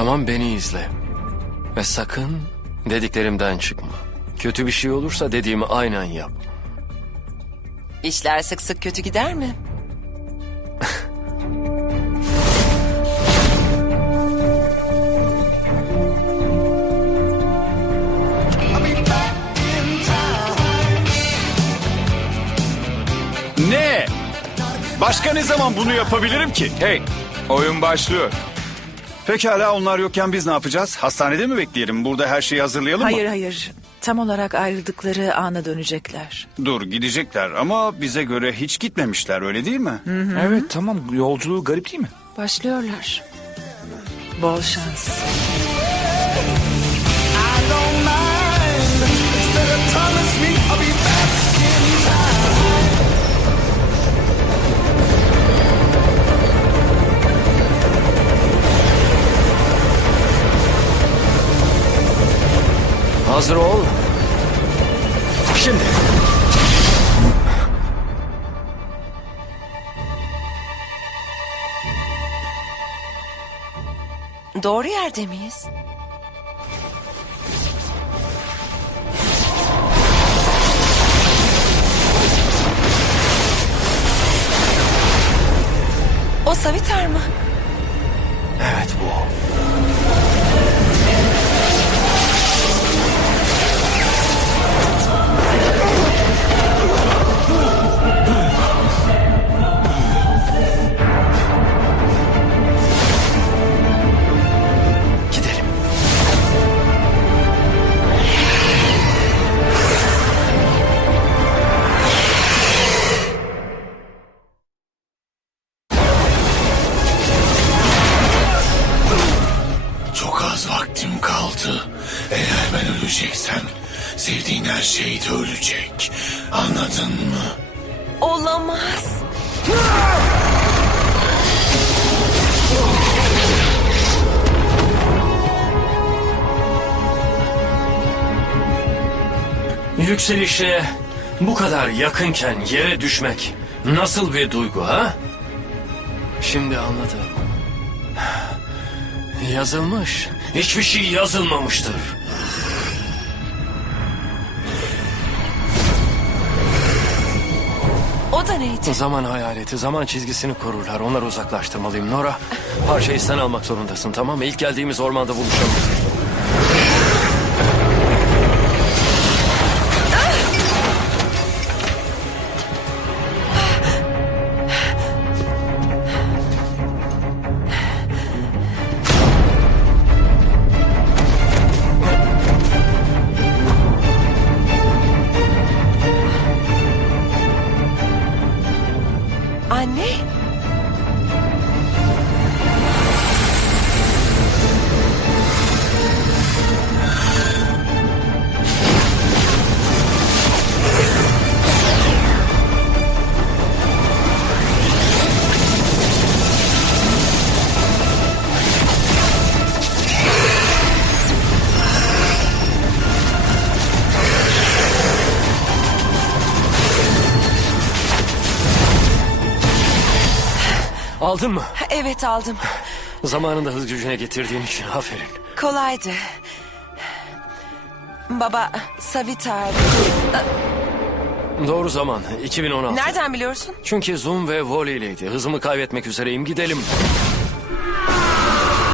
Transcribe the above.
Tamam beni izle. Ve sakın dediklerimden çıkma. Kötü bir şey olursa dediğimi aynen yap. İşler sık sık kötü gider mi? Ne? Başka ne zaman bunu yapabilirim ki? Hey, oyun başlıyor. Pekala onlar yokken biz ne yapacağız? Hastanede mi bekleyelim? Burada her şeyi hazırlayalım Hayır mı? hayır. Tam olarak ayrıldıkları ana dönecekler. Dur gidecekler ama bize göre hiç gitmemişler öyle değil mi? Evet tamam yolculuğu garip değil mi? Başlıyorlar. Bol şans. Hazır ol. Şimdi. Doğru yerde miyiz? O Savitar mı? Evet bu. o. kaldı. Eğer ben öleceksem sevdiğin her şey de ölecek. Anladın mı? Olamaz. Yükselişe bu kadar yakınken yere düşmek nasıl bir duygu ha? Şimdi anladım. Yazılmış. Hiçbir şey yazılmamıştır. O da neydi? Zaman hayaleti, zaman çizgisini korurlar. Onları uzaklaştırmalıyım. Nora, parçayı sen almak zorundasın tamam mı? İlk geldiğimiz ormanda buluşalım. Aldın mı? Evet aldım. Zamanında hız gücüne getirdiğin için aferin. Kolaydı. Baba, Savitar. Doğru zaman 2016. Nereden biliyorsun? Çünkü zoom ve voleyleydi. Hızımı kaybetmek üzereyim. Gidelim.